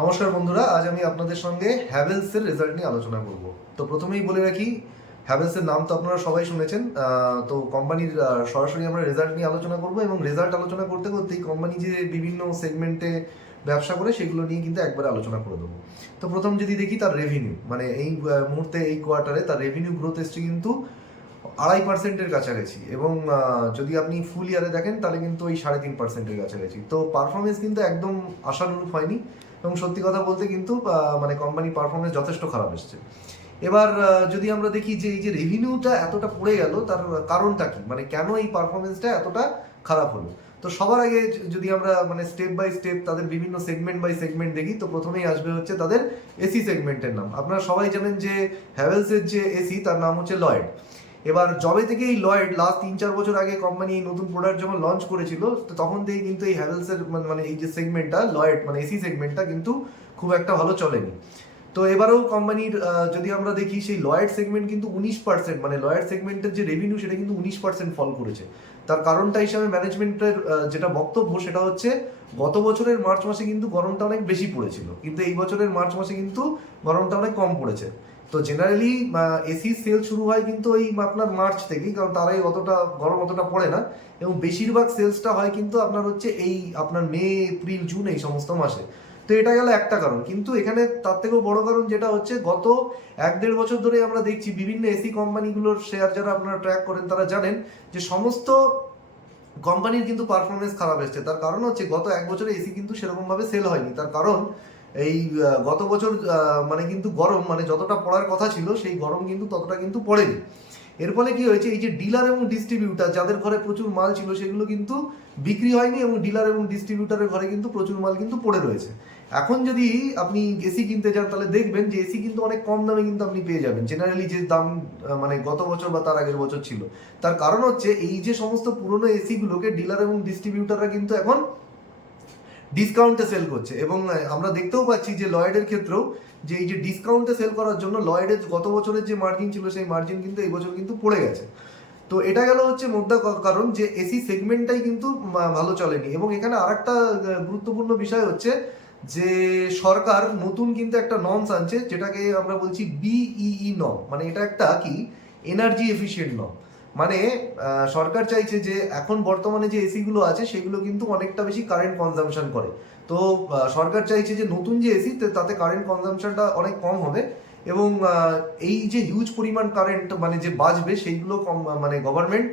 নমস্কার বন্ধুরা, আজ আমি আপনাদের সঙ্গে হ্যাভেলসের রেজাল্ট নিয়ে আলোচনা করব। তো প্রথমেই বলে রাখি, হ্যাভেলসের নাম তো আপনারা সবাই শুনেছেন। তো কোম্পানির সরাসরি আমরা রেজাল্ট নিয়ে আলোচনা করব এবং রেজাল্ট আলোচনা করতে করতেই কোম্পানি যে বিভিন্ন সেগমেন্টে ব্যবসা করে সেগুলো নিয়ে কিন্তু একবারে আলোচনা করে দেবো। তো প্রথম যদি দেখি তার রেভিনিউ, মানে এই মুহূর্তে এই কোয়ার্টারে তার রেভিনিউ গ্রোথ এসছে কিন্তু 2.5%-এর কাছাকাছি, এবং যদি আপনি ফুল ইয়ারে দেখেন তাহলে কিন্তু ওই 3.5%-এর কাছাকাছি। তো পারফরমেন্স কিন্তু একদম আশানুরূপ হয়নি, এবং সত্যি কথা বলতে কিন্তু মানে কোম্পানির পারফরমেন্স যথেষ্ট খারাপ এসছে। এবার যদি আমরা দেখি যে এই যে রেভিনিউটা এতটা পড়ে গেল, তার কারণটা কি, মানে কেন এই পারফরমেন্সটা এতটা খারাপ হলো। তো সবার আগে যদি আমরা মানে স্টেপ বাই স্টেপ তাদের বিভিন্ন সেগমেন্ট বাই সেগমেন্ট দেখি, তো প্রথমেই আসবে হচ্ছে তাদের এসি সেগমেন্টের নাম। আপনারা সবাই জানেন যে হ্যাভেলসের যে এসি তার নাম হচ্ছে লয়েড। এবার যবে থেকে এই লয়েড লাস্ট 3-4 বছর আগে কোম্পানি এই নতুন প্রোডাক্ট যখন লঞ্চ করেছিল, তো তখন থেকে কিন্তু এই হ্যাভেলসের মানে এই যে সেগমেন্টটা লয়েড মানে এসি সেগমেন্টটা কিন্তু খুব একটা ভালো চলেনি। তো এবারেও কোম্পানির যদি আমরা দেখি সেই লয়েড সেগমেন্ট কিন্তু 19%, মানে লয়েড সেগমেন্টের যে রেভিনিউ সেটা কিন্তু 19% ফল করেছে। তার কারণটা হিসাবে ম্যানেজমেন্টের যেটা বক্তব্য সেটা হচ্ছে, গত বছরের মার্চ মাসে কিন্তু গরমটা অনেক বেশি পড়েছিল, কিন্তু এই বছরের মার্চ মাসে কিন্তু গরমটা অনেক কম পড়েছে। তো জেনারেলি এসি সেল শুরু হয় কিন্তু ওই আপনার মার্চ থেকেই, কারণ তারাই অতটা গরম অতটা পড়ে না, এবং বেশিরভাগ সেলসটা হয় কিন্তু আপনার হচ্ছে এই আপনার মে, এপ্রিল, জুন এই সমস্ত মাসে। তো এটা গেল একটা কারণ, কিন্তু এখানে তার থেকেও বড় কারণ যেটা হচ্ছে, গত 1-1.5 বছর ধরে আমরা দেখছি বিভিন্ন এসি কোম্পানিগুলোর শেয়ার যারা আপনারা ট্র্যাক করেন তারা জানেন যে সমস্ত কোম্পানির কিন্তু পারফরমেন্স খারাপ এসছে। তার কারণ হচ্ছে গত 1 বছরে এসি কিন্তু সেরকমভাবে সেল হয়নি। তার কারণ এই গত বছর মানে কিন্তু গরম মানে যতটা পড়ার কথা ছিল সেই গরম কিন্তু ততটা কিন্তু পড়েনি। এর ফলে কি হয়েছে, এই যে ডিলার এবং ডিস্ট্রিবিউটার যাদের ঘরে প্রচুর মাল ছিল সেগুলো কিন্তু বিক্রি হয়নি, এবং ডিলার এবং ডিস্ট্রিবিউটারের ঘরে কিন্তু প্রচুর মাল কিন্তু পড়ে রয়েছে। এখন যদি আপনি এসি কিনতে যান তাহলে দেখবেন যে এসি কিন্তু অনেক কম দামে কিন্তু আপনি পেয়ে যাবেন, জেনারেলি যে দাম মানে গত বছর বা তার আগের বছর ছিল। তার কারণ হচ্ছে এই যে সমস্ত পুরনো এসিগুলোকে ডিলার এবং ডিস্ট্রিবিউটাররা কিন্তু এখন ডিসকাউন্টে সেল করছে, এবং আমরা দেখতেও পাচ্ছি যে লয়েডের ক্ষেত্রেও যে এই যে ডিসকাউন্টে সেল করার জন্য লয়েডের গত বছরের যে মার্জিন ছিল সেই মার্জিন কিন্তু এই বছর কিন্তু পড়ে গেছে। তো এটা গেল হচ্ছে মোদ্দা কারণ যে এসি সেগমেন্টটাই কিন্তু ভালো চলেনি। এবং এখানে আরেকটা গুরুত্বপূর্ণ বিষয় হচ্ছে যে সরকার নতুন কিন্তু একটা নর্মস আনছে, যেটাকে আমরা বলছি বিইই নর্ম, মানে এটা একটা কি এনার্জি এফিশিয়েন্ট নর্ম। মানে সরকার চাইছে যে এখন বর্তমানে যে এসিগুলো আছে সেগুলো কিন্তু অনেকটা বেশি কারেন্ট কনজাম্পশন করে। তো সরকার চাইছে যে নতুন যে এসি তাতে কারেন্ট কনজাম্পশনটা অনেক কম হবে, এবং এই যে হিউজ পরিমাণ কারেন্ট মানে যে বাঁচবে সেইগুলো কম মানে গভর্নমেন্ট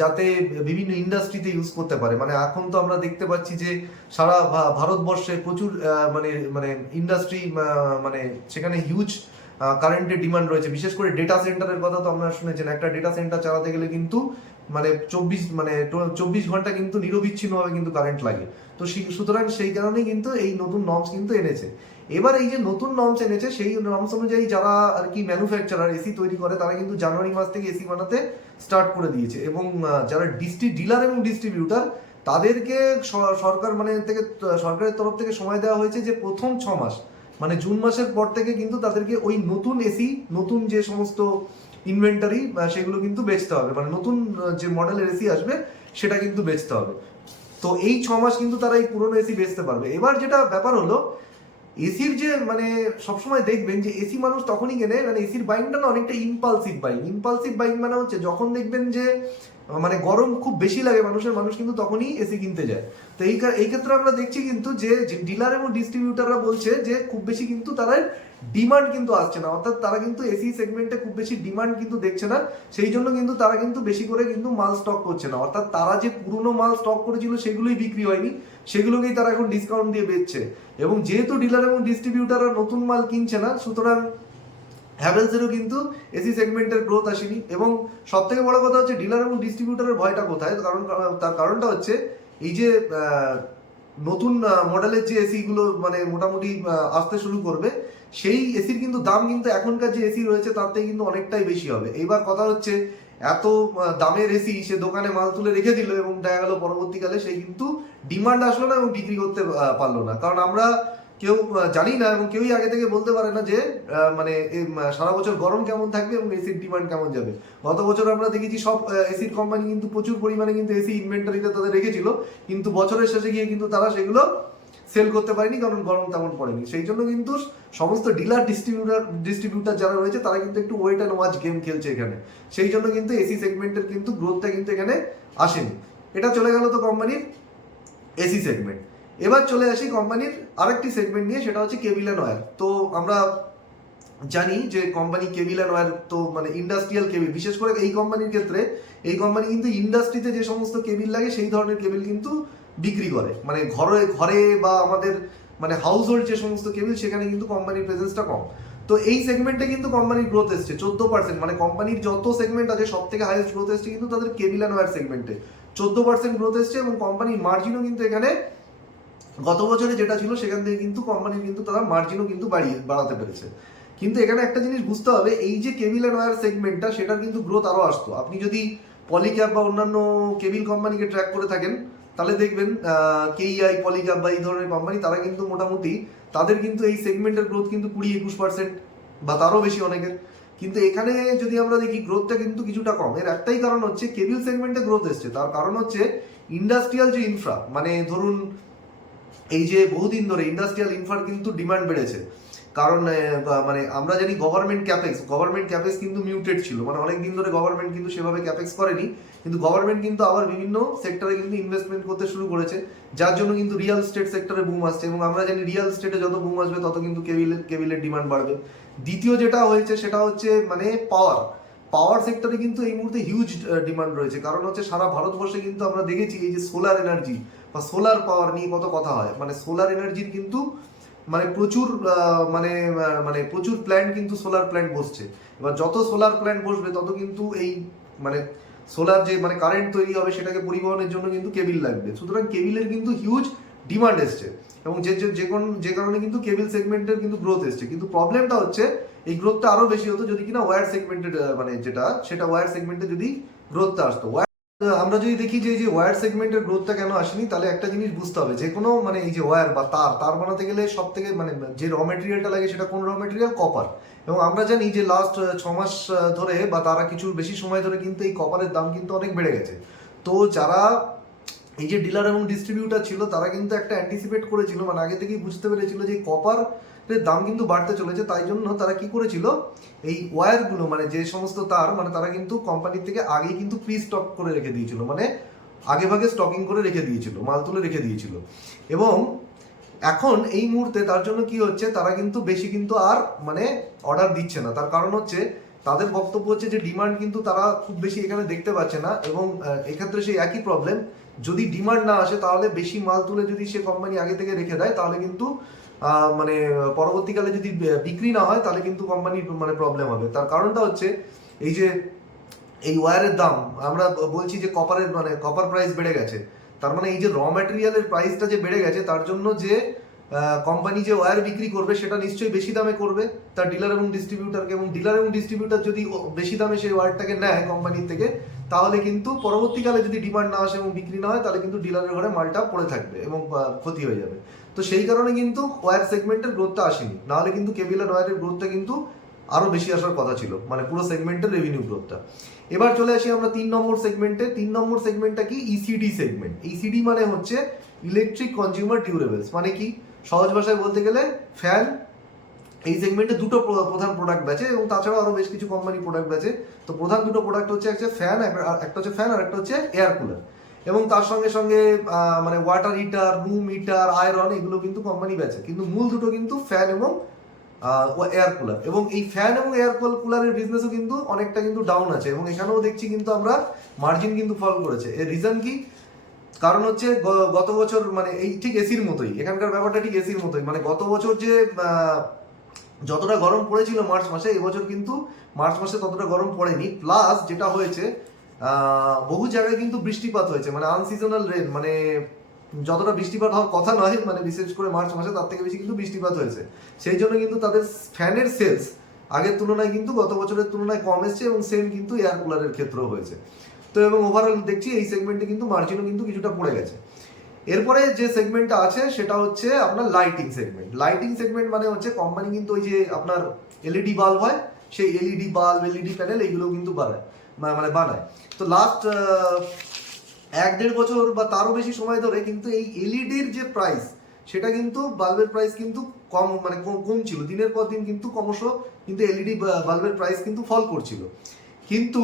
যাতে বিভিন্ন ইন্ডাস্ট্রিতে ইউজ করতে পারে। মানে এখন তো আমরা দেখতে পাচ্ছি যে সারা ভারতবর্ষে প্রচুর মানে মানে ইন্ডাস্ট্রি, মানে সেখানে হিউজ কারেন্টের ডিমান্ড রয়েছে। বিশেষ করে ডেটা সেন্টারের কথা তো আপনারা শুনেছেন, একটা ডেটা সেন্টার চালাতে গেলে কিন্তু মানে 24 ঘন্টা কিন্তু নিরবিচ্ছিন্নভাবে কিন্তু কারেন্ট লাগে। তো সুতরাং সেই কারণেই কিন্তু এই নতুন নর্মস কিন্তু এনেছে। এবার এই যে নতুন নর্মস এনেছে সেই নর্মস অনুযায়ী যারা আর কি ম্যানুফ্যাকচারার এসি তৈরি করে তারা কিন্তু জানুয়ারি মাস থেকে এসি বানাতে স্টার্ট করে দিয়েছে, এবং যারা ডিলার এবং ডিস্ট্রিবিউটার তাদেরকে সরকার মানে থেকে সরকারের তরফ থেকে সময় দেওয়া হয়েছে যে প্রথম 6 মাস মানে জুন মাসের পর থেকে কিন্তু তাদেরকে ওই নতুন এসি নতুন যে সমস্ত ইনভেন্টারি সেগুলো কিন্তু বেচতে হবে, মানে নতুন যে মডেলের এসি আসবে সেটা কিন্তু বেচতে হবে। তো এই 6 মাস কিন্তু তারা এই পুরনো এসি বেচতে পারবে। এবার যেটা ব্যাপার হলো, এসির যে মানে সবসময় দেখবেন যে এসি মানুষ তখনই কেনে, মানে এসির বাইংটা না অনেকটা ইম্পালসিভ বাইং মানে হচ্ছে যখন দেখবেন যে মানে গরম খুব বেশি লাগে মানুষ কিন্তু তখনই এসি কিনতে যায়। তো এই ক্ষেত্রে আমরা দেখছি কিন্তু যে ডিলার এবং ডিস্ট্রিবিউটাররা বলছে যে খুব বেশি কিন্তু তারা ডিমান্ড কিন্তু আসছে না, অর্থাৎ তারা কিন্তু এসি সেগমেন্টে খুব বেশি ডিমান্ড কিন্তু দেখছে না, সেই জন্য কিন্তু তারা কিন্তু বেশি করে কিন্তু মাল স্টক করছে না। অর্থাৎ তারা যে পুরনো মাল স্টক করেছিল সেগুলোই বিক্রি হয়নি, সেগুলোকেই তারা এখন ডিসকাউন্ট দিয়ে বেচছে। এবং যেহেতু ডিলার এবং ডিস্ট্রিবিউটাররা নতুন মাল কিনছে না, সুতরাং হ্যাভেলসেরও কিন্তু এসি সেগমেন্টের গ্রোথ আসেনি। এবং সব থেকে বড় কথা হচ্ছে ডিলার এবং ডিস্ট্রিবিউটারের ভয়টা কোথায়, কারণ তার কারণটা হচ্ছে এই যে নতুন মডেলের যে এসিগুলো মানে মোটামুটি আসতে শুরু করবে, সেই এসির কিন্তু দাম কিন্তু এখনকার যে এসি রয়েছে তার থেকে কিন্তু অনেকটাই বেশি হবে। এইবার কথা হচ্ছে এত দামের এসি সে দোকানে মাল তুলে রেখে দিল, এবং দেখা গেল পরবর্তীকালে সেই কিন্তু ডিমান্ড আসলো না এবং বিক্রি করতে পারলো না। কারণ আমরা কেউ জানি না এবং কেউই আগে থেকে বলতে পারে না যে মানে সারা বছর গরম কেমন থাকবে এবং এসির ডিমান্ড কেমন যাবে। গত বছর আমরা দেখেছি সব এসির কোম্পানি কিন্তু প্রচুর পরিমাণে কিন্তু এসি ইনভেন্টারিতে তাদের রেখেছিল, কিন্তু বছরের শেষে গিয়ে কিন্তু তারা সেগুলো সেল করতে পারেনি, কারণ গরম তেমন পড়েনি। সেই জন্য কিন্তু সমস্ত ডিলার ডিস্ট্রিবিউটার যারা রয়েছে তারা কিন্তু একটু ওয়েট অ্যান্ড ওয়াচ গেম খেলছে এখানে। সেই জন্য কিন্তু এসি সেগমেন্টের কিন্তু গ্রোথটা কিন্তু এখানে আসেনি। এটা চলে গেল তো কোম্পানির এসি সেগমেন্ট। এবার চলে আসি কোম্পানির আরেকটি সেগমেন্ট নিয়ে, সেটা হচ্ছে কেবল অ্যান্ড ওয়্যার। তো আমরা জানি যে কোম্পানি কেবল অ্যান্ড ওয়্যার তো মানে ইন্ডাস্ট্রিয়াল কেবল, বিশেষ করে এই কোম্পানির ক্ষেত্রে এই কোম্পানি কিন্তু ইন্ডাস্ট্রিতে যে সমস্ত কেবল লাগে সেই ধরনের কেবল কিন্তু বিক্রি করে। মানে ঘরে ঘরে বা আমাদের মানে হাউস হোল্ড যে সমস্ত কেবল, সেখানে কিন্তু কোম্পানির প্রেজেন্সটা কম। তো এই সেগমেন্টে কিন্তু কোম্পানির গ্রোথ এসছে 14%। মানে কোম্পানির যত সেগমেন্ট আছে সব থেকে হাইয়েস্ট গ্রোথ এসছে কিন্তু তাদের কেবল অ্যান্ড ওয়্যার সেগমেন্টে 14% গ্রোথ এসছে। এবং কোম্পানির মার্জিনও কিন্তু এখানে গত বছরে যেটা ছিল সেখান থেকে কিন্তু কোম্পানির কিন্তু তারা মার্জিনও কিন্তু বাড়াতে পেরেছে। কিন্তু এখানে একটা জিনিস বুঝতে হবে, এই যে কেবল অ্যান্ড ওয়্যার সেগমেন্টটা, সেটার কিন্তু গ্রোথ আরও আসতো। আপনি যদি পলিক্যাপ বা অন্যান্য কেবল কোম্পানিকে ট্র্যাক করে থাকেন তাহলে দেখবেন কেইআই, পলিক্যাপ বা এই ধরনের কোম্পানি তারা কিন্তু মোটামুটি তাদের কিন্তু এই সেগমেন্টের গ্রোথ কিন্তু 20-21% বা তারও বেশি অনেকের। কিন্তু এখানে যদি আমরা দেখি গ্রোথটা কিন্তু কিছুটা কম। এর একটাই কারণ হচ্ছে কেবল সেগমেন্টে গ্রোথ এসছে, তার কারণ হচ্ছে ইন্ডাস্ট্রিয়াল যে ইনফ্রা, মানে ধরুন এই যে বহুদিন ধরে ইন্ডাস্ট্রিয়াল ইনফ্রার কিন্তু ডিমান্ড বেড়েছে। কারণ মানে আমরা জানি গভর্নমেন্ট ক্যাপেক্স কিন্তু মিউটেড ছিল, মানে অনেক দিন ধরে গভর্নমেন্ট কিন্তু সেভাবে ক্যাপেক্স করেনি। কিন্তু গভর্নমেন্ট কিন্তু আবার বিভিন্ন সেক্টরে কিন্তু ইনভেস্টমেন্ট করতে শুরু করেছে, যার জন্য কিন্তু রিয়েল স্টেট সেক্টরে বুম আসছে। এবং আমরা জানি রিয়েল স্টেটে যত বুম আসবে তত কিন্তু কেবিলের ডিমান্ড বাড়বে। দ্বিতীয় যেটা হয়েছে সেটা হচ্ছে মানে পাওয়ার সেক্টরে কিন্তু এই মুহূর্তে হিউজ ডিমান্ড রয়েছে। কারণ হচ্ছে সারা ভারতবর্ষে কিন্তু আমরা দেখেছি এই যে সোলার এনার্জি বা সোলার পাওয়ার নিয়ে কত কথা হয়। মানে সোলার এনার্জির কিন্তু মানে প্রচুর মানে প্রচুর প্ল্যান্ট কিন্তু সোলার প্ল্যান্ট বসছে। এবার যত সোলার প্ল্যান্ট বসবে তত কিন্তু এই মানে সোলার যে মানে কারেন্ট তৈরি হবে সেটাকে পরিবহনের জন্য কিন্তু কেবল লাগবে। সুতরাং কেবলের কিন্তু হিউজ ডিমান্ড এসছে এবং যে কারণে কিন্তু কেবল সেগমেন্টের কিন্তু গ্রোথ এসছে। কিন্তু প্রবলেমটা হচ্ছে এই গ্রোথটা আরো বেশি হতো যদি কিনা ওয়্যার সেগমেন্টের মানে সেটা ওয়্যার সেগমেন্টে যদি গ্রোথটা আসতো। আমরা যদি দেখি যে এই যে ওয়্যার সেগমেন্টের গ্রোথটা কেন আসেনি, তাহলে একটা জিনিস বুঝতে হবে, যে কোনো মানে এই যে ওয়্যার বা তার বানাতে গেলে সব থেকে মানে যে র মেটেরিয়ালটা লাগে সেটা কোন র মেটেরিয়াল? কপার। এবং আমরা জানি যে লাস্ট 6 মাস ধরে বা তারা কিছু বেশি সময় ধরে কিন্তু এই কপারের দাম কিন্তু অনেক বেড়ে গেছে। তো যারা এই যে ডিলার এবং ডিস্ট্রিবিউটার ছিল তারা কিন্তু একটা অ্যান্টিসিপেট করেছিল, মানে আগে থেকেই বুঝতে পেরেছিল যে কপারের দাম কিন্তু বাড়তে চলেছে। তাই জন্য তারা কি করেছিল, এই ওয়্যারগুলো মানে যে সমস্ত তার মানে তারা কিন্তু কোম্পানির থেকে আগেই কিন্তু প্রি স্টক করে রেখে দিয়েছিল, মানে আগে ভাগে স্টকিং করে রেখে দিয়েছিল, মাল তুলে রেখে দিয়েছিল। এবং এখন এই মুহূর্তে তার জন্য কি হচ্ছে, তারা কিন্তু বেশি কিন্তু আর মানে অর্ডার দিচ্ছে না। তার কারণ হচ্ছে তাদের বক্তব্য হচ্ছে যে ডিমান্ড কিন্তু তারা খুব বেশি এখানে দেখতে পাচ্ছে না। এবং এক্ষেত্রে সেই একই প্রবলেম, যদি ডিমান্ড না আসে তাহলে বেশি মাল তুলে যদি সে কোম্পানি আগে থেকে রেখে দেয় তাহলে কিন্তু মানে পরবর্তীকালে যদি বিক্রি না হয় তাহলে কিন্তু কোম্পানির মানে প্রবলেম হবে। তার কারণটা হচ্ছে এই যে এই ওয়্যারের দাম, আমরা বলছি যে কপার প্রাইস বেড়ে গেছে, তার মানে এই যে র ম্যাটেরিয়ালের প্রাইসটা যে বেড়ে গেছে তার জন্য যে কোম্পানি যে ওয়্যার বিক্রি করবে সেটা নিশ্চয়ই বেশি দামে করবে তার ডিলার এবং ডিস্ট্রিবিউটারকে। এবং ডিলার এবং ডিস্ট্রিবিউটার যদি বেশি দামে সেই ওয়্যারটাকে নেয় কোম্পানির থেকে, তাহলে কিন্তু পরবর্তীকালে যদি ডিমান্ড না আসে এবং বিক্রি না হয় তাহলে কিন্তু ডিলারের ঘরে মালটা পড়ে থাকবে এবং ক্ষতি হয়ে যাবে। তো সেই কারণে কিন্তু ওয়্যার সেগমেন্টের গ্রোথটা আসেনি, নাহলে কিন্তু কেবল আর ওয়্যারের গ্রোথটা কিন্তু আরো বেশি আসার কথা ছিল, মানে পুরো সেগমেন্টের রেভিনিউ গ্রোথটা। এবার চলে আসি আমরা 3 নম্বর সেগমেন্টে। 3 নম্বর সেগমেন্টটা কি? ECD segment. ইসিডি মানে হচ্ছে ইলেকট্রিক কনজিউমার ডিউরেবলস। মানে কি, সহজ ভাষায় বলতে গেলে ফ্যান। এই সেগমেন্টে দুটো প্রধান প্রোডাক্ট বেচে এবং তাছাড়াও আরো বেশ কিছু কোম্পানি প্রোডাক্ট বেচে। তো প্রধান দুটো প্রোডাক্ট হচ্ছে একটা ফ্যান আর একটা হচ্ছে এয়ার কুলার। এবং তার সঙ্গে সঙ্গে মানে water heater, room heater, iron, এগুলো কিন্তু কোম্পানি বেচে। কিন্তু মূল দুটো কিন্তু ফ্যান এবং এয়ার কুলার। এবং এই ফ্যান এবং এয়ার কুলারের বিজনেসও কিন্তু অনেকটা কিন্তু ডাউন আছে। এবং এখানেও দেখছি কিন্তু আমরা মার্জিন কিন্তু ফল করেছে। এর রিজন কি? কারণ হচ্ছে গত বছর মানে এই ঠিক এসির মতোই, এখানকার ব্যাপারটা ঠিক এসির মতোই। মানে গত বছর যে যতটা গরম পড়েছিল মার্চ মাসে, এবছর কিন্তু মার্চ মাসে ততটা গরম পড়েনি। প্লাস যেটা হয়েছে, বহু জায়গায় কিন্তু বৃষ্টিপাত হয়েছে, মানে আনসিজনাল রেন, মানে যতটা বৃষ্টিপাত হওয়ার কথা নয়, মানে বিশেষ করে মার্চ মাসে তার থেকে বেশি কিন্তু বৃষ্টিপাত হয়েছে। সেই জন্য কিন্তু তাদের ফ্যানের সেলস আগের তুলনায় কিন্তু গত বছরের তুলনায় কম এসছে এবং সেম কিন্তু এয়ার কুলারের ক্ষেত্রেও হয়েছে। তো এবং ওভারঅল দেখছি এই সেগমেন্টে কিন্তু মার্জিনও কিন্তু কিছুটা পড়ে গেছে। এরপরে যে সেগমেন্টটা আছে সেটা হচ্ছে আপনার লাইটিং সেগমেন্ট। লাইটিং সেগমেন্ট মানে হচ্ছে কোম্পানি কিন্তু ওই যে আপনার এলইডি বাল্ব হয়, সেই এলইডি বাল্ব, এলইডি প্যানেল, এইগুলো কিন্তু বানায়। তো লাস্ট 1-1.5 বছর বা তারও বেশি সময় ধরে কিন্তু এই এলইডির যে প্রাইস সেটা কিন্তু বাল্বের প্রাইস কিন্তু কমছিল, দিনের পর দিন কিন্তু ক্রমশ কিন্তু এলইডি বাল্বের প্রাইস কিন্তু ফল করছিল। কিন্তু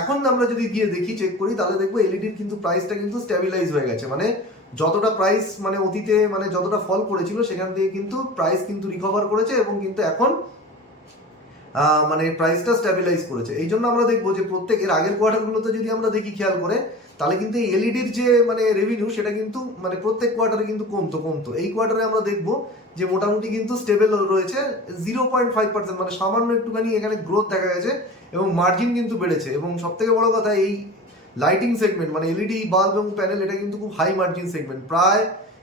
এখন আমরা যদি গিয়ে দেখি, চেক করি, তাহলে দেখবো এলইডির কিন্তু প্রাইসটা কিন্তু স্ট্যাবিলাইজ হয়ে গেছে। মানে যতটা প্রাইস মানে অতীতে মানে যতটা ফল করেছিল সেখান থেকে কিন্তু প্রাইস কিন্তু রিকভার করেছে এবং কিন্তু এখন মানে প্রাইসটা স্ট্যাবিলাইজ করেছে। এই জন্য আমরা দেখবো যে প্রত্যেকের আগের কোয়ার্টারগুলোতে যদি আমরা দেখি খেয়াল করে, তাহলে কিন্তু এই এলইডির যে মানে রেভিনিউ সেটা কিন্তু মানে প্রত্যেক কোয়ার্টারে কিন্তু কমতো। এই কোয়ার্টারে আমরা দেখবো যে মোটামুটি কিন্তু স্টেবল রয়েছে 0.5%, মানে সামান্য একটুখানি এখানে গ্রোথ দেখা গেছে এবং মার্জিন কিন্তু বেড়েছে। এবং সব থেকে বড় কথা, এই লাইটিং সেগমেন্ট মানে এলইডি বাল্ব এবং প্যানেল, এটা কিন্তু খুব হাই মার্জিন সেগমেন্ট। প্রায়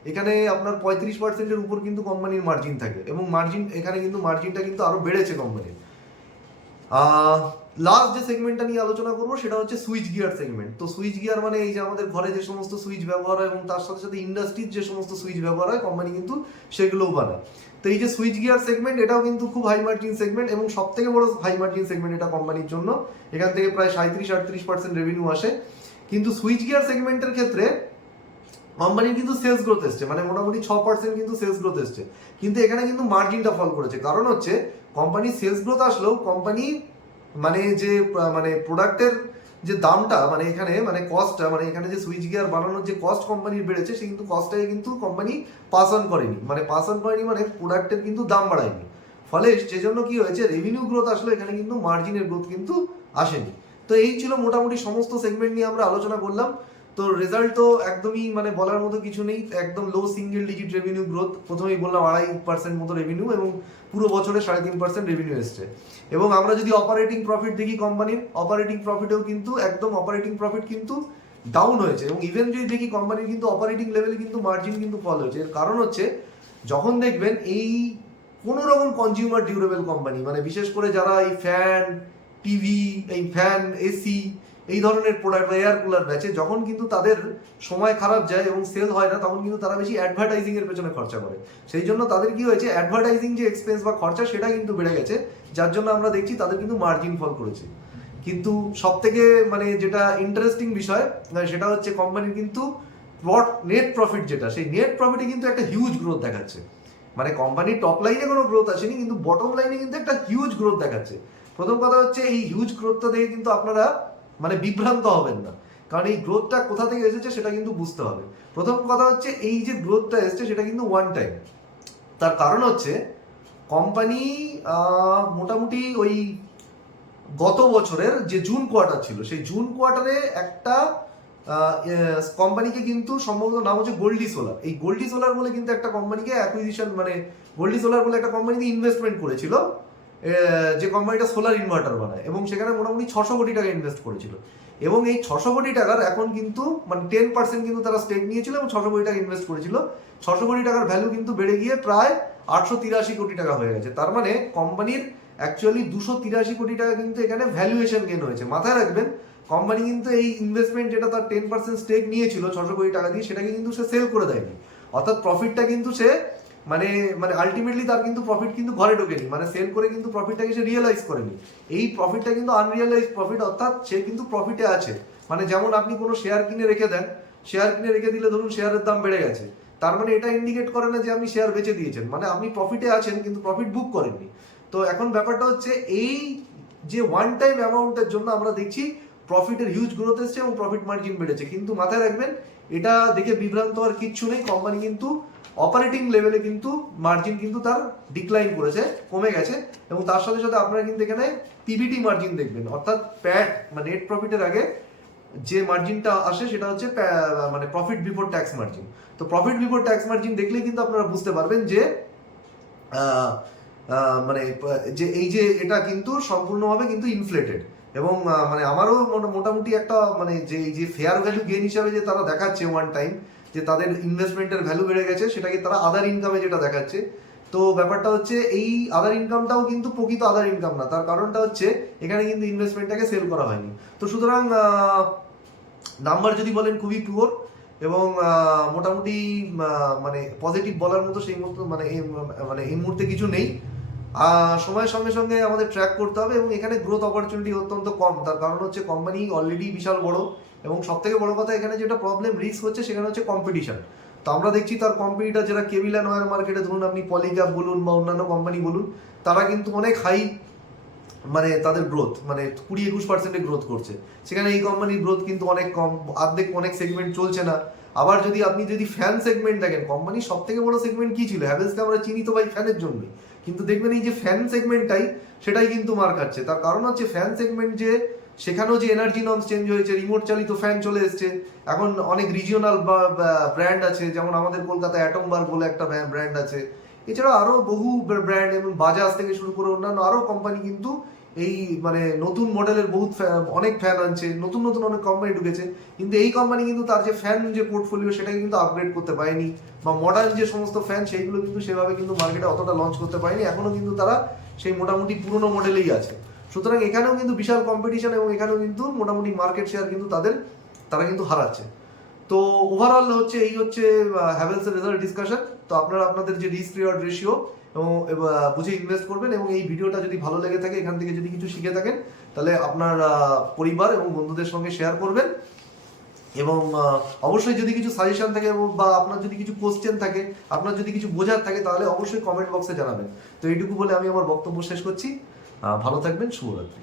এখানে আপনার 35%-এর উপর কিন্তু কোম্পানির মার্জিন থাকে এবং এখানে কিন্তু মার্জিনটা কিন্তু আরো বেড়েছে কোম্পানির। লাস্ট যে সেগমেন্টটা নিয়ে আলোচনা করবো সেটা হচ্ছে সুইচ গিয়ার সেগমেন্ট। তো সুইচ গিয়ার মানে এই যে আমাদের ঘরে যে সমস্ত সুইচ ব্যবহার হয় এবং তার সাথে সাথে ইন্ডাস্ট্রির যে সমস্ত সুইচ ব্যবহার হয়, কোম্পানি কিন্তু সেগুলোও বানায়। তো এই যে সুইচ গিয়ার সেগমেন্ট, এটাও কিন্তু খুব হাই মার্জিন সেগমেন্ট এবং সব থেকে বড় হাই মার্জিন সেগমেন্ট এটা কোম্পানির জন্য। এখান থেকে প্রায় 37-38% রেভিনিউ আসে। কিন্তু সুইচ গিয়ার সেগমেন্টের ক্ষেত্রে কোম্পানির কিন্তু সেলস গ্রোথ এসছে, মানে মোটামুটি 6% কিন্তু সেলস গ্রোথ এসছে, কিন্তু এখানে কিন্তু মার্জিনটা ফল করেছে। কারণ হচ্ছে কোম্পানির সেলস গ্রোথ আসলেও কোম্পানি মানে যে মানে প্রোডাক্টের যে দামটা মানে এখানে মানে কস্টটা মানে এখানে যে সুইচ গিয়ার বানানোর যে কস্ট কোম্পানির বেড়েছে, সে কিন্তু কস্টটাকে কিন্তু কোম্পানি পাস অন করেনি, মানে প্রোডাক্টের কিন্তু দাম বাড়ায়নি। ফলে সেজন্য কি হয়েছে, রেভিনিউ গ্রোথ আসলে এখানে কিন্তু মার্জিনের গ্রোথ কিন্তু আসেনি। তো এই ছিল মোটামুটি সমস্ত সেগমেন্ট নিয়ে আমরা আলোচনা করলাম। তো রেজাল্ট তো একদমই মানে বলার মতো কিছু নেই, একদম লো সিঙ্গেল ডিজিট রেভিনিউ গ্রোথ। প্রথমেই বললাম 2.5% মতো রেভিনিউ এবং পুরো বছরে 3.5% রেভিনিউ এসছে। এবং আমরা যদি অপারেটিং প্রফিট দেখি কোম্পানির, অপারেটিং প্রফিটেও কিন্তু একদম অপারেটিং প্রফিট কিন্তু ডাউন হয়েছে। এবং ইভেন যদি দেখি কোম্পানির কিন্তু অপারেটিং লেভেলে কিন্তু মার্জিন কিন্তু ফল হয়েছে। এর কারণ হচ্ছে যখন দেখবেন এই কোনো রকম কনজিউমার ডিউরেবল কোম্পানি, মানে বিশেষ করে যারা এই ফ্যান, টিভি, এই ফ্যান, এসি, এই ধরনের প্রোডাক্ট বা এয়ার কুলার বেচে, যখন কিন্তু তাদের সময় খারাপ যায় এবং সেল হয় না, তখন কিন্তু তারা বেশি অ্যাডভার্টাইজিং এর পেছনে খরচা করে। সেই জন্য তাদের কি হয়েছে, অ্যাডভার্টাইজিং যে এক্সপেন্স বা খরচা সেটা কিন্তু বেড়ে গেছে, যার জন্য আমরা দেখছি তাদের কিন্তু মার্জিন ফল করেছে। কিন্তু সব থেকে মানে যেটা ইন্টারেস্টিং বিষয় সেটা হচ্ছে কোম্পানির কিন্তু নেট প্রফিট, যেটা সেই নেট প্রফিটে কিন্তু একটা হিউজ গ্রোথ দেখাচ্ছে। মানে কোম্পানির টপ লাইনে কোনো গ্রোথ আসেনি, কিন্তু বটম লাইনে কিন্তু একটা হিউজ গ্রোথ দেখাচ্ছে। প্রথম কথা হচ্ছে এই হিউজ গ্রোথটা দেখে কিন্তু আপনারা মানে বিভ্রান্ত হবেন না, কারণ এই গ্রোথটা কোথা থেকে এসেছে সেটা কিন্তু বুঝতে হবে। প্রথম কথা হচ্ছে এই যে গ্রোথটা এসেছে সেটা কিন্তু ওয়ান টাইম। তার কারণ হচ্ছে কোম্পানি মোটামুটি ওই গত বছরের যে জুন কোয়ার্টার ছিল, সেই জুন কোয়ার্টারে একটা কোম্পানিকে কিন্তু সম্ভবত নাম হচ্ছে গোল্ডি সোলার, এই গোল্ডি সোলার বলে কিন্তু একটা কোম্পানিকে অ্যাকুইজিশন, মানে গোল্ডি সোলার বলে একটা কোম্পানিতে ইনভেস্টমেন্ট করেছিল, যে কোম্পানিটা সোলার ইনভার্টার বানায়, এবং সেখানে মোটামুটি 600 কোটি টাকা ইনভেস্ট করেছিল। এবং এই 600 কোটি টাকার এখন কিন্তু মানে 10% কিন্তু তারা স্টেক নিয়েছিল এবং 600 কোটি টাকা ইনভেস্ট করেছিল। 600 কোটি টাকার ভ্যালু কিন্তু বেড়ে গিয়ে প্রায় 883 কোটি টাকা হয়ে গেছে। তার মানে কোম্পানির অ্যাকচুয়ালি 283 কোটি টাকা কিন্তু এখানে ভ্যালুয়েশন গেন হয়েছে। মাথায় রাখবেন, কোম্পানি কিন্তু এই ইনভেস্টমেন্ট যেটা তার 10% স্টেক নিয়েছিল 600 কোটি টাকা দিয়ে, সেটাকে কিন্তু সে সেল করে দেয়নি। অর্থাৎ প্রফিটটা কিন্তু সে মানে আলটিমেটলি তার কিন্তু প্রফিট কিন্তু ঘরে ঢোকেনি, মানে সেল করে কিন্তু প্রফিটটাকে সে রিয়েলাইজ করেনি। এই প্রফিটটা কিন্তু আনরিয়েলাইজ প্রফিট, অর্থাৎ সে কিন্তু প্রফিটে আছে। মানে যেমন আপনি কোনো শেয়ার কিনে রেখে দেন, শেয়ার কিনে রেখে দিলে ধরুন শেয়ারের দাম বেড়ে গেছে, তার মানে এটা ইন্ডিকেট করে না যে আপনি শেয়ার বেচে দিয়েছেন, মানে আপনি প্রফিটে আছেন কিন্তু প্রফিট বুক করেননি। তো এখন ব্যাপারটা হচ্ছে এই যে ওয়ান টাইম অ্যামাউন্টের জন্য আমরা দেখছি প্রফিটের হিউজ গ্রোথ এসছে এবং প্রফিট মার্জিন বেড়েছে। কিন্তু মাথায় রাখবেন, এটা দেখে বিভ্রান্ত হওয়ার কিচ্ছু নেই। কোম্পানি কিন্তু অপারেটিং লেভেলে কিন্তু মার্জিন কিন্তু তার ডিক্লাইন করেছে, কমে গেছে। এবং তার সাথে সাথে আপনারা কিন্তু এখানে পিবিটি মার্জিন দেখবেন, অর্থাৎ প্যাট মানে নেট প্রফিটের আগে যে মার্জিনটা আসে সেটা হচ্ছে মানে প্রফিট বিফোর ট্যাক্স মার্জিন। তো প্রফিট বিফোর ট্যাক্স মার্জিন দেখলেই কিন্তু আপনারা বুঝতে পারবেন যে মানে যে এই যে এটা কিন্তু সম্পূর্ণভাবে কিন্তু ইনফ্লেটেড। এবং মানে আমারও মোটামুটি একটা মানে যে এই যে ফেয়ার ভ্যালু গেইন হিসাবে যে তারা দেখাচ্ছে ওয়ান টাইম, যে তাদের ইনভেস্টমেন্টের ভ্যালু বেড়ে গেছে, সেটাকে তারা আদার ইনকামে যেটা দেখাচ্ছে। তো ব্যাপারটা হচ্ছে এই আদার ইনকামটাও কিন্তু প্রকৃত আদার ইনকাম না, তার কারণটা হচ্ছে এখানে কিন্তু ইনভেস্টমেন্টটাকে সেল করা হয়নি। তো সুতরাং নাম্বার যদি বলেন খুবই পুয়ার, এবং মোটামুটি মানে পজিটিভ বলার মতো সেই মতো মানে এই মুহূর্তে কিছু নেই। সময়ের সঙ্গে সঙ্গে আমাদের ট্র্যাক করতে হবে, এবং এখানে গ্রোথ অপরচুনিটি অত্যন্ত কম। তার কারণ হচ্ছে কোম্পানি অলরেডি বিশাল বড়, এবং সব থেকে বড় কথা এখানে যেটা প্রবলেম রিস্ক হচ্ছে সেখানে হচ্ছে কম্পিটিশন। তো আমরা দেখছি তার কম্পিটিটর যারা কেবিল অ্যান্ড ওয়্যার মার্কেটে, ধরুন আপনি পলিক্যাপ বলুন বা অন্যান্য কোম্পানি বলুন, তারা কিন্তু অনেক হাই মানে তাদের গ্রোথ মানে 20-21% গ্রোথ করছে। সেখানে এই কোম্পানির গ্রোথ কিন্তু অনেক কম, অর্ধেক অনেক সেগমেন্ট চলছে না। আবার যদি আপনি ফ্যান সেগমেন্ট দেখেন, কোম্পানির সব থেকে বড় সেগমেন্ট কি ছিল? হ্যাভেলসকে আমরা চিনি তো ভাই ফ্যানের জন্যই, কিন্তু দেখবেন এই যে ফ্যান সেগমেন্টটাই সেটাই কিন্তু মার খাচ্ছে। তার কারণ হচ্ছে ফ্যান সেগমেন্ট যে সেখানেও যে এনার্জি নর্মস চেঞ্জ হয়েছে, রিমোট চালিত ফ্যান চলে এসছে, এখন অনেক রিজিওনাল ব্র্যান্ড আছে, যেমন আমাদের কলকাতায় অ্যাটমবার বলে একটা ব্র্যান্ড আছে, এছাড়া আরও বহু ব্র্যান্ড এবং বাজাজ থেকে শুরু করে অন্যান্য আরও কোম্পানি কিন্তু এই মানে নতুন মডেলের অনেক ফ্যান আনছে, নতুন নতুন অনেক কোম্পানি ঢুকেছে, কিন্তু এই কোম্পানি কিন্তু তার যে ফ্যান যে পোর্টফোলিও সেটাকে কিন্তু আপগ্রেড করতে পারেনি, বা মডার্ন যে সমস্ত ফ্যান সেইগুলো কিন্তু সেভাবে কিন্তু মার্কেটে অতটা লঞ্চ করতে পারেনি, এখনো কিন্তু তারা সেই মোটামুটি পুরনো মডেলেই আছে। সুতরাং এখানেও কিন্তু বিশাল কম্পিটিশন এবং এখানেও কিন্তু মোটামুটি মার্কেট শেয়ার কিন্তু তারা কিন্তু হারাচ্ছে। তো ওভারঅল এই হচ্ছে হ্যাভেলসের রেজাল্ট ডিসকাশন। তো আপনারা আপনাদের যে রিস্ক রিওয়ার্ড রেশিও এবং বুঝে ইনভেস্ট করবেন, এবং এই ভিডিওটা যদি ভালো লেগে থাকে, এখান থেকে যদি কিছু শিখে থাকেন, তাহলে আপনার পরিবার এবং বন্ধুদের সঙ্গে শেয়ার করবেন। এবং অবশ্যই যদি কিছু সাজেশন থাকে বা আপনার যদি কিছু কোশ্চেন থাকে, আপনার যদি কিছু বোঝার থাকে, তাহলে অবশ্যই কমেন্ট বক্সে জানাবেন। তো এইটুকু বলে আমি আমার বক্তব্য শেষ করছি। ভালো থাকবেন, শুভরাত্রি।